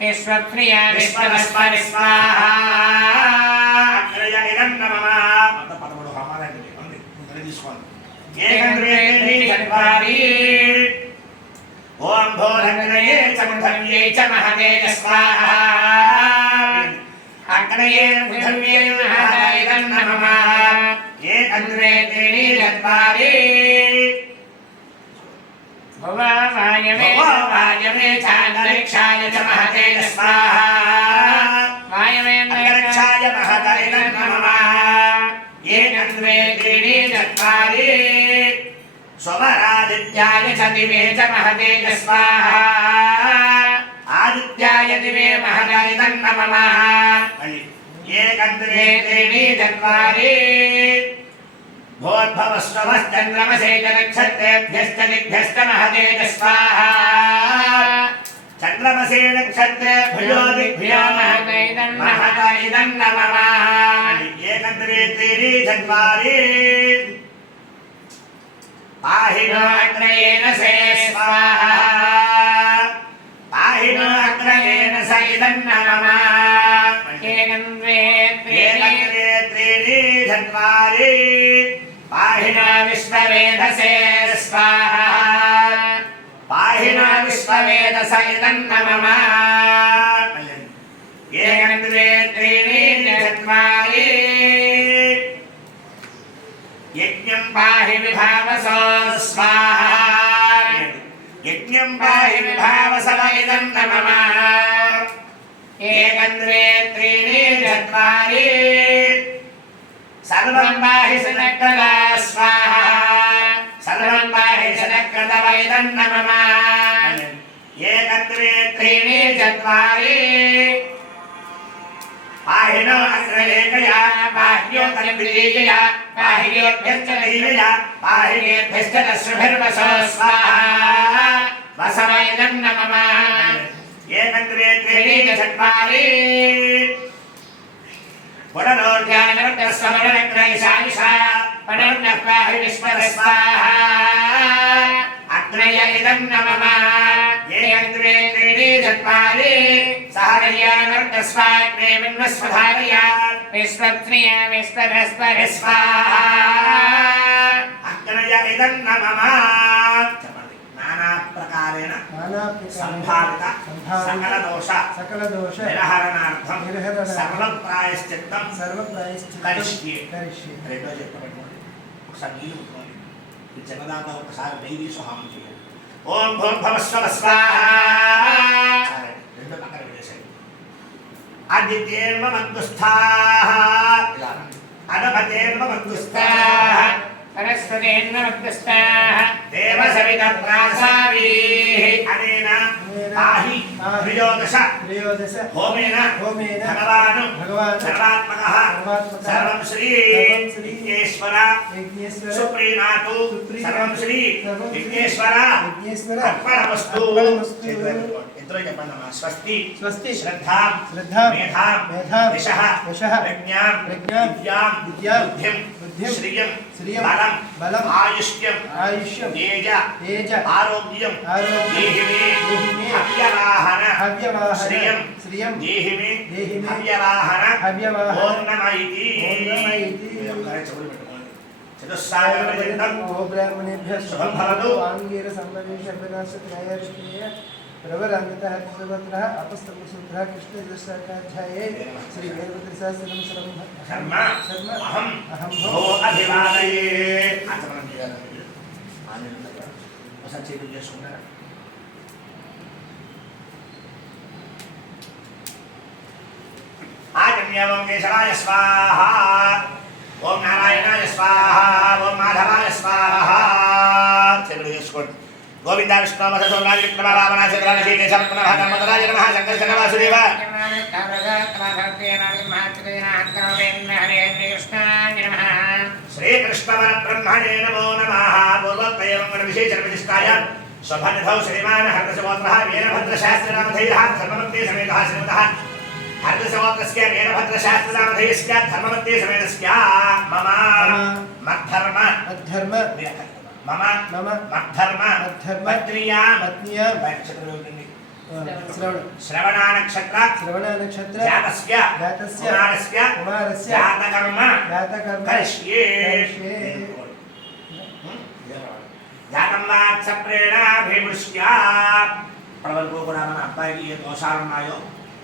విశ్వప్రియా విశ్వస్పరి స్వాహా అగ్రయ ఇదం నమః. మొత్తం 13 హోమాలండి ఉంది తీసుకోండి. ఏకంద్రేంద్రీ చత్వారి ఓం భోరగ్నయే చ పృథివ్యై చ మహతే స్వాహా అగ్నయే పృథివ్యై మహతే ఇదం నమః. ఏకంద్రేంద్రీ చత్వారి వాయమే చాంతరిక్షాయ చ మహతే స్వాహా వాయమే అంతరిక్షాయ మహతే ఇదం నమః. ఏకంద్రే త్రీణి చత్వారి సోమరాదిత్యాయ చ దివే చ మహతే స్వాహా ఆదిత్యాయ దివే మహతే ఇదం నమః. ఏకంద్రే త్రీణి చత్వారి భోద్భవస్వశ్చంద్రమసే చ నక్షత్రేభ్యశ్చ దిగ్భ్యశ్చ మహతే స్వాహా చంద్రమసే నక్షత్రేభ్యో దిగ్భ్యో మహతే ఇదం నమః. ఏకంద్రే త్రీణి చత్వారి పాహినో అగ్రయేణ సే స్వాహా పాహినో అగ్రయేణ స ఇదం నమః. ఏకంద్రే త్రీణి చత్వారి పాహినో విశ్వవేదసే స్వాహా పాహినో విశ్వవేదస ఇదం నమః. ఏకంద్రే త్రీణి చత్వారి యజ్ఞం పాహి విభావసో స్వాహా యజ్ఞం పాహి విభావసవ ఇదం నమః. ఏకంద్రే త్రీణి చత్వారి సర్వం పాహి సనక్రదా స్వాహా సర్వం పాహి సనక్రదవ ఇదం నమః. ఏకంద్రే త్రీణి చత్వారి పాహినో అగ్రలేఖయా బాహ్యోత్తరవిజయయా బాహ్యోభ్యశ్చ దైవయా బాహ్యేభ్యశ్చ దశ్రుభిర్వసో స్వాహా వసవ ఇదం నమః. ఏకంద్రే త్రీణి చత్వారి పునరోధ్యానమృతస్వమరణగ్రయశాయిషా పునర్నః పాహి విశ్వస్వాహా అగ్నయ ఇదం నమః. ఏకంద్రే త్రీణి చత్వారి సహర్యానర్తస్వాగ్నే విన్వస్వధారయా విశ్వప్రియా విశ్వస్పరి స్వాహా అగ్నయ ఇదం నమః. నానా ప్రకారేణ సంభావిత సకల దోష నిరహరణార్థం సర్వ ప్రాయశ్చిత్తం కరిష్యే. రెండో చెప్పబట్టుకోండి. ఒకసారి నీళ్ళు ముట్టుకోండి. ఈ జగదాంతా ఒకసారి నెయ్యి హోమం చేయాలి. ఓం భూర్భువస్సువ స్వాహా. రెండో పక్కన పెట్టేసేయండి. ఆదిత్యేర్మమంతుస్థాః అదపతేర్మమంతుస్థాః సరస్వతేర్మమంతుస్థాః దేవసవితప్రాసావీః అనేన పాహి త్రయోదశ హోమేన భగవాను సర్వాత్మకః సర్వం శ్రీ విఘ్నేశ్వర సుప్రీణాతు సర్వం శ్రీ విఘ్నేశ్వర అర్పణమస్తు. ఇద్దరు చెప్పండి అమ్మా. స్వస్తి శ్రద్ధాం మేధాం యశః ప్రజ్ఞాం విద్యాం బుద్ధిం శ్రియం బలం ఆయుష్యం తేజ ఆరోగ్యం దేహి మే హవ్యవాహన శ్రియం దేహి మే హవ్యవాహన ఓం నమ ఇతి. చతుస్సాగరపర్యంతం శుభం భవతు. प्रवरान्वितः सर्वत्रः अपस्तमसूत्रः कृष्णदशाध्याये श्री वीरभद्रशास्त्रं शर्म अहं भो अभिवादये. आचमनं చేయాలి. ఒకసారి చేతులు చేసుకుంటారా? ఆచమ్యం కేశవాయ స్వాహ ఓం నారాయణాయ స్వాహ ఓం మాధవాయ స్వాహ. చేతులు చేసుకోండి. గోవింద విష్ణు మధుసూదనాది విక్రమ వామన శంకరాయ శ్రీకేశవ పునః ధర్మధరాయ నమః. శంకర వాసుదేవ శ్రీకృష్ణ పరబ్రహ్మణే నమో నమః. పూర్వోత్తర విశేష ప్రతిష్టాయ స్వభద్రౌ శ్రీమాన్ హర్షగోత్రః వీరభద్రశాస్త్రనామధేయः ధర్మమత్తే సమేతः శ్రీమతः హర్షగోత్రస్య వీరభద్రశాస్త్రనామధేయస్య ధర్మమత్తే సమేతస్య మమ మద్ధర్మ మమ మద్ధర్మ పత్నియా శ్రవణ నక్షత్ర జాతస్య కుమారస్య జాతకర్మ కరిష్యే జాతం వాత్సప్రేణాభిమృష్య ఇప్పటివరకు కూడా మన అబ్బాయికి ఏ దోషాలు ఉన్నాయో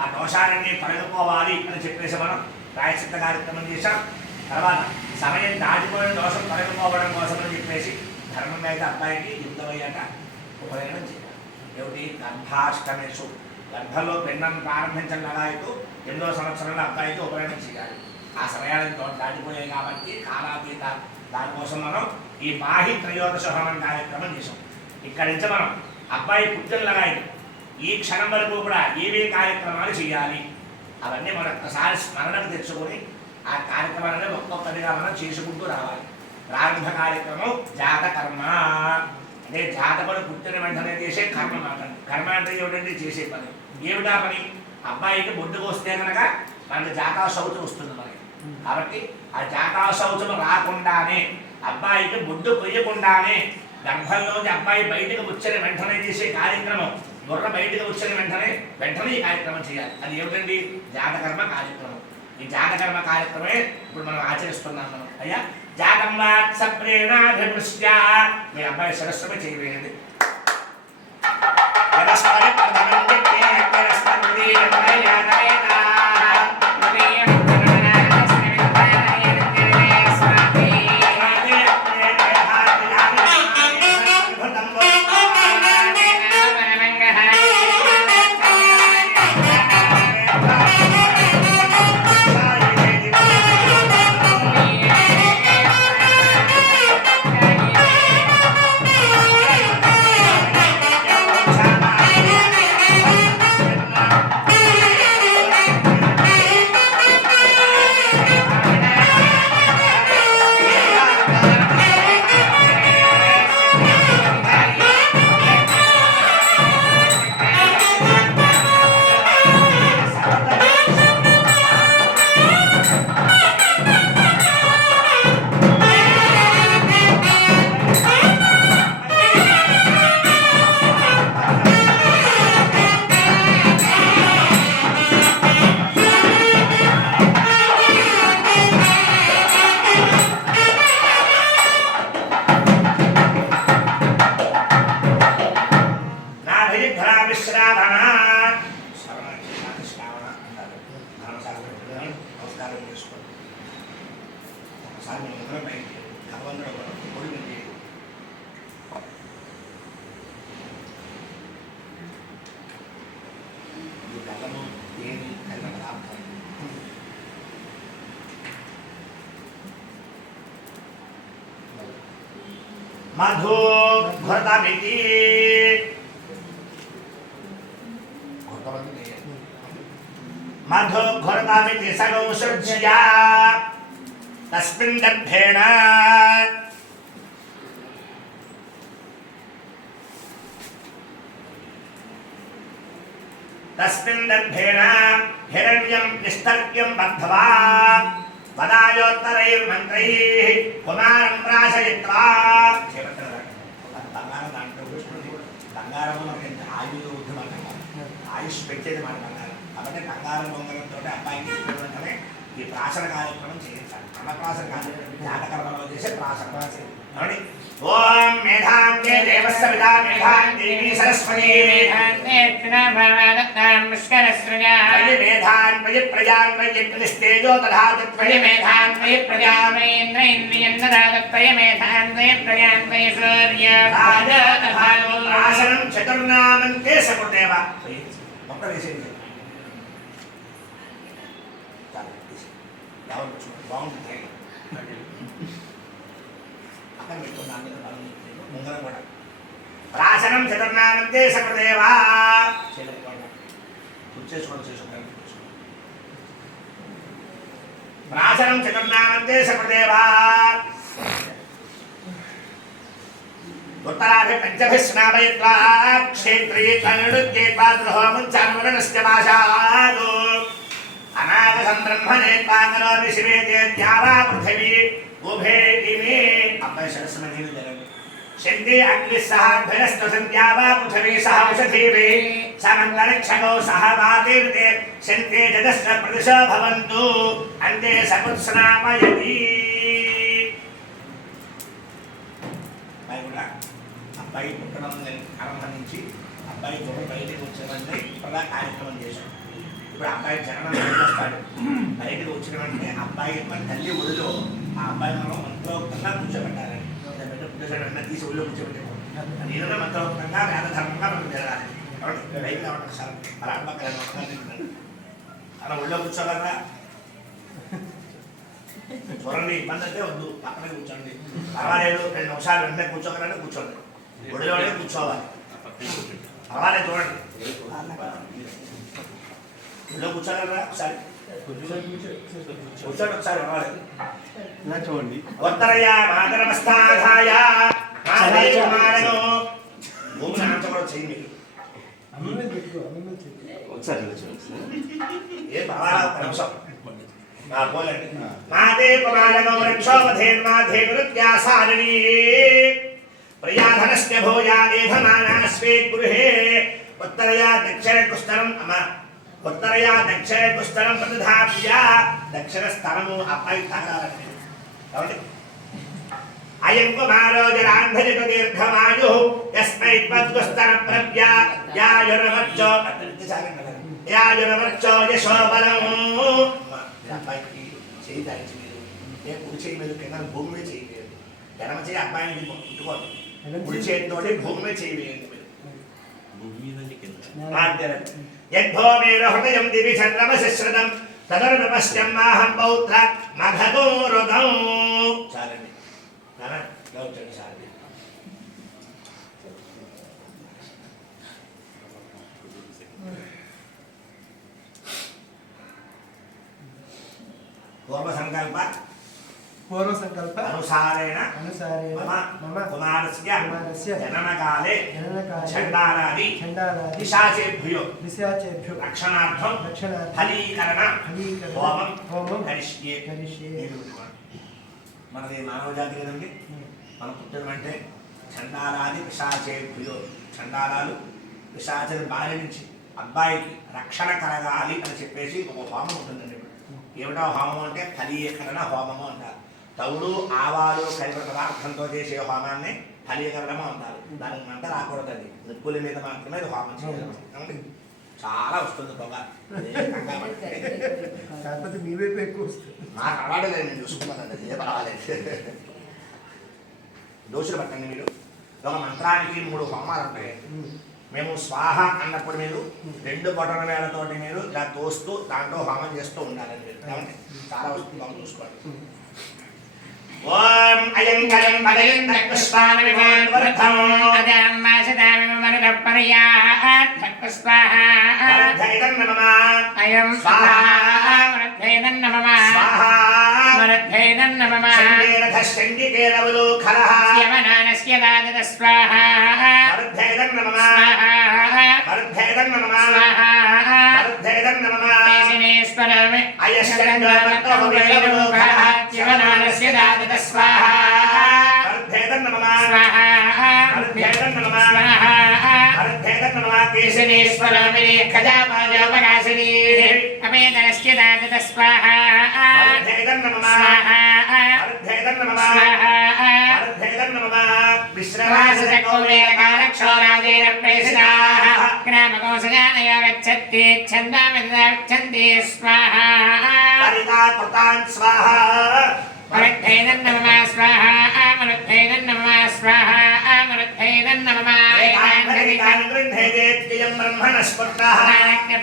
ఆ దోషాలన్నీ తొలగిపోవాలి అని చెప్పేసి మనం ప్రాయశ్చిత్త కార్యక్రమం చేశాం. తర్వాత సమయం దాటిపోయిన దోషం తొలగిపోవడం కోసం అని చెప్పేసి ధర్మంగా అయితే అబ్బాయికి 8వ ఏట ఉపనయనం చేయాలి. ఏమిటి? గర్భాష్టమేషు గర్భంలో పిండం ప్రారంభించడం లగాయతూ 8వ సంవత్సరంలో అబ్బాయికి ఉపనయనం చేయాలి. ఆ సమయానికి దాటిపోయాయి కాబట్టి కాలాతీత దానికోసం మనం ఈ మాహి త్రయోదశ హోమం కార్యక్రమం చేసాం. ఇక్కడి నుంచి మనం అబ్బాయి పుట్టిన లగాయతూ ఈ క్షణం వరకు కూడా ఏవే కార్యక్రమాలు చేయాలి అవన్నీ మనం ఒక్కసారి స్మరణకు తెచ్చుకొని ఆ కార్యక్రమాలను ఒక్కొక్కటిగా మనం చేసుకుంటూ రావాలి. ప్రారంభ కార్యక్రమం జాతకర్మ అంటే జాతకుడు పుట్టిన వెంటనే చేసే కర్మ మాట. కర్మ అంటే ఏమిటంటే చేసే పని. ఏమిటా పని? అబ్బాయికి బొడ్డుకు వస్తే కనుక మనకి జాతా శౌచం వస్తుంది మనకి. కాబట్టి ఆ జాతా శౌచం రాకుండానే అబ్బాయికి బొడ్డు కొయ్యకుండానే గర్భంలోంచి అబ్బాయి బయటకు వచ్చిన వెంటనే చేసే కార్యక్రమం, బుర్ర బయటకు వచ్చిన వెంటనే ఈ కార్యక్రమం చేయాలి. అది ఏమిటండి? జాతకర్మ కార్యక్రమం. ఈ జాతకర్మ కార్యక్రమే ఇప్పుడు మనం ఆచరిస్తున్నాం. మనం అయ్యా జాతం వాత్సప్రేణాభిమృష్య మీ అబ్బాయి సరస్సుపై చేయవేయండి. మధు ఘృతమితి మధు ఘృతమితి సగౌసృజ్య తస్మిన్ దర్భేణ హిరణ్యం నిస్తర్క్యం బద్ధ్వా వదాయోత్తరైర్మంత్రైః కుమారం ప్రాశయిత్వా. బంగారం దాంట్లో బంగారంలో ఆయుధ ఆయుష్ పెట్టేది మన బంగారం. కాబట్టి బంగారం బొంగరంతో అబ్బాయికి వెంటనే ఈ ప్రాసన కార్యక్రమం చేయించాలి. అన్నప్రాసన కార్యక్రమం జాతకర్మలో చేసే ప్రాసన. ఓం మేధాంతే దేవస్య విదా మేధాందేవి సరస్వతి మేధాంతే త్రినాభావదత్తాం పుష్కరస్రజా వై మేధాన్ వై ప్రజాన్ వై యజ్ఞస్తేజో దధాతు వై మేధాన్ వై ప్రజాం వై ఇంద్ర ఇంద్రియం దదాతు వై మేధాన్ వై ప్రజాన్ వై సూర్య రాజదభాలో ఆసనం చతుర్నామంతే సకుదేవ. మొక్క వేసేది బాగుంటుంది. ప్రాశనం చతుర్నామంతే సకృదేవా. ప్రాశనం చతుర్నామంతే సకృదేవా. ఉత్తరాభి పంచభిः స్నాపయిత్వా క్షేత్రే తనుడుద్యేత్వా గృహోముం చాన్వరణస్య భాషాదు అనాగసం బ్రహ్మణే పాంగరోపి శివే దేత్యావా పృథివీ ఉభే ఇమే. అబ్బాయి సరస్సులో నీళ్ళు జరగదు. शन्ति अग्निः सह ध्वनस्तु सन्त्यावा पृथिवी सह औषधीभिः समन्तरिक्षगौ सह वातिर्ते शन्ते जगश्च प्रदिशो भवन्तु अन्ते सकृत्स्नामयति అబ్బాయి పుట్టడం ఆరంభించి అబ్బాయి గొప్ప బయటికి వచ్చేవంటే ఇప్పుడు కార్యక్రమం చేశాం. ఇప్పుడు అబ్బాయి జననం వస్తాడు. బయటకు వచ్చిన వెంటనే అబ్బాయి తల్లి ఒడిలో ఆ అబ్బాయి మనం మంత్రోక్తంగా కూర్చోబెట్టాలని వెంటనే తీసి ఒడిలో కూర్చోబెట్టాము. నేను మంత్రోక్తంగా వేదధర్మంగా మనం జరగాలి. బయట రావడం సార్ అలా అబ్బక్కల అలా ఒడిలో కూర్చోగలరా? చూడండి, ఇబ్బంది అయితే వద్దు, పక్కనే కూర్చోండి, పర్వాలేదు. 2 నిమిషాలు వెంటనే కూర్చోగలంటే కూర్చోండి, ఒడిలోనే కూర్చోవాలి, పర్వాలేదు. చూడండి, ఒడిలో కూర్చోగలరా? ఒకసారి కూర్చోండి, ఒకసారి పర్వాలేదు. చూడండి. ఉత్తరయా మాతరమస్థాధాయ మాదేవమానో భూమిని ఆంచకూడదు చేయండి. ఒకసారి ఏం పర్వాలేదు, ఒక నిమిషం పోలండి. మాదే కుమారగో వృక్షోపధేన్మాధే గురుత్యాసారణీ ప్రియాధనస్య భూయాదేధమానాస్వే గృహే ఉత్తరయా దక్షిణకుస్తరం ఉత్తరయా దక్షిణకుస్తరం ప్రతిధాప్య దక్షిణ స్థలము అబ్బాయి తాగాలండి. కాబట్టి అయం కుమారో జరాంధజత దీర్ఘమాయు యస్మై త్వద్గుస్తర ప్రవ్య యాయురవర్చో యాయురవర్చో యశోబలము. అబ్బాయికి చేయి దాచి మీరు నేను కుడి చేయి మీద కింద భూమి మీద చేయలేదు, ఎడమ చేయి అబ్బాయిని పుట్టుకోండి, కుడి చేతితోటి భూమి మీద చేయవేయండి. యద్భో మీరు హృదయం దివి చంద్రమశశ్రదం తదరుపశ్యం మాహం పౌత్ర మఘదోరుదం. చాలండి వచ్చండి సార్. పూర్వ సంకల్ప అనుసారేణ మమ కుమారస్య కుమారస్య జననకాలే జననకాలే చండాలాది పిశాచేభ్యో రక్షణార్థం ఫలీకరణ హోమం కరిష్యే. మనది మానవ జాతి కదండి, మనం పుట్టడం అంటే చండాలాది పిశాచేభ్యో, చండాలాలు పిశాచుల బారి నుంచి అబ్బాయికి రక్షణ కలగాలి అని చెప్పేసి ఒక హోమం ఉంటుందండి. ఏమిటో హోమం అంటే ఫలీకరణ హోమము అంటారు. తౌడు ఆవాలు కలిపిన పదార్థంతో చేసే హోమాన్ని ఫలీకరణము అంటారు. దానికి మంట రాకూడదండి, నిప్పుల మీద మాత్రమే హోమం చేయాలి. చాలా వస్తుంది పొగ, కాకపోతే మీ వైపు ఎక్కువ వస్తుంది. నాకు అలవాడలేదు, నేను చూసుకున్నానండి, ఏ పర్వాలేదు. దోషులు పట్టండి మీరు. ఒక మంత్రానికి 3 హోమాలు ఉంటాయి. మేము స్వాహ అన్నప్పుడు మీరు 2 బొటన వేలతోటి మీరు ఇలా తోస్తూ దాంట్లో హోమం చేస్తూ ఉండాలని మీరు. కాబట్టి చాలా వస్తుంది, మనం చూసుకోండి. ఓం అయం కలం పదయం పుష్పాన విమోద్వర్ధం అదం మాసదామి మరుగపర్యాత్ పుష్పాః వరద్ధైదం నమః అయం స్వాహా వరద్ధైదం నమః స్వాహా వరద్ధైదం నమః శంకేరథ శండికేరవలో ఖలః యవనానస్య దాదత స్వాహా వరద్ధైదం నమః స్వాహా వరద్ధైదం నమః స్వాహా వరద్ధైదం నమః కేశనేశ్వరమే అయశ్చంద్రవర్తో వేలవలో ఖలః యవనానస్య దాదత స్వాహా వరద్ధైదం నమః స్వాహా వరద్ధైదం నమః స్వాహా వరద్ధైదం నమః కేశనేశ్వరమే ఖజాపాజోపరాశిని అపేదనస్య దాదత స్వాహా వరద్ధైదం నమః స్వాహా వరద్ధైదం నమః స్వాహా వరద్ధైదం నమః విశ్రవాసకోవేరకాలక్షోరాదేన ప్రేషితాః గ్రామకోశజానయ గచ్చత్తి ఛందామిదక్షంతి స్వాహా పరితాకృతాన్ స్వాహా మరుద్ధైదం నమః స్వాహా మరుద్ధైదం నమః స్వాహా మరుద్ధైదం నమః ఏకాంతరికాన్ గృహ్ణేదేత్యం బ్రహ్మణస్పృతః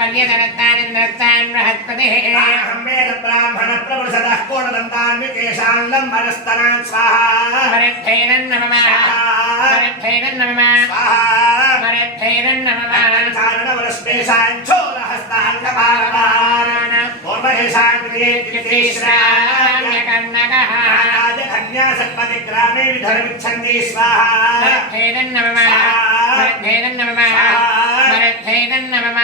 పర్యదరత్తానింద్రత్తాన్ బృహస్పతిః అహం వేద బ్రాహ్మణ ప్రవృషదః కోణదంతాన్ వికేశాన్ లంబరస్తనాన్ స్వాహా మరుద్ధైదం నమః మరుద్ధైదం నమః స్వాహా మరుద్ధైదం నమః చారణవరస్పేశాన్ చోరహస్తాన్ కపాలపాన్ పూర్వహే श्राव्यकर्णकः कन्यासत्पतिग्रामे विधर्मिच्छन्ति स्वाहा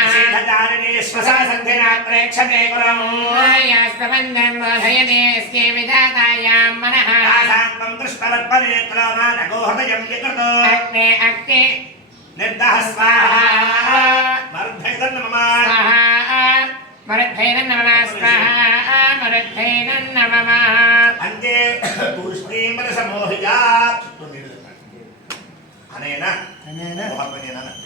निषेधचारिणे स्वसा सन्धिना प्रेक्षते कुलम् यास्तबन्धं बोधयते स्ये विधातायां मनः आसाङ्गं कृष्णवर्पणे क्रोमानगोहृदयं यकृतो अग्ने अग्ने निर्दः स्वाहा मरुद्धैदं नमः स्वाहा मरुद्धैनं नमः स्वाहा मरुद्धैनं नमः अन्ते तूष्णीमरसमोहिजा अनेन अनेन मोहत्वनेन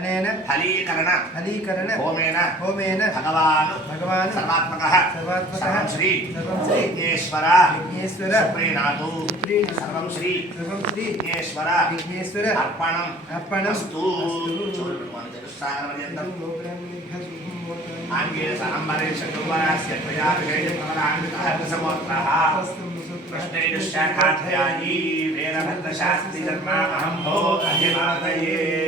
अनेन फलीकरण फलीकरण होमेन होमेन भगवान् भगवान् सर्वात्मकः सर्वात्मकः सर्वं श्री सर्वं श्री विघ्नेश्वर विघ्नेश्वर सुप्रीणातु सुप्रीणातु सर्वं श्री सर्वं श्री विघ्नेश्वर विघ्नेश्वर अर्पणम् अर्पणमस्तु आङ्गेय साम्बरे शतुवरास्य प्रजाभिषेकमरान्वितः कृष्णैरुष्याखाध्यायी वीरभद्रशास्त्री धर्मा अहं भो अहिमादये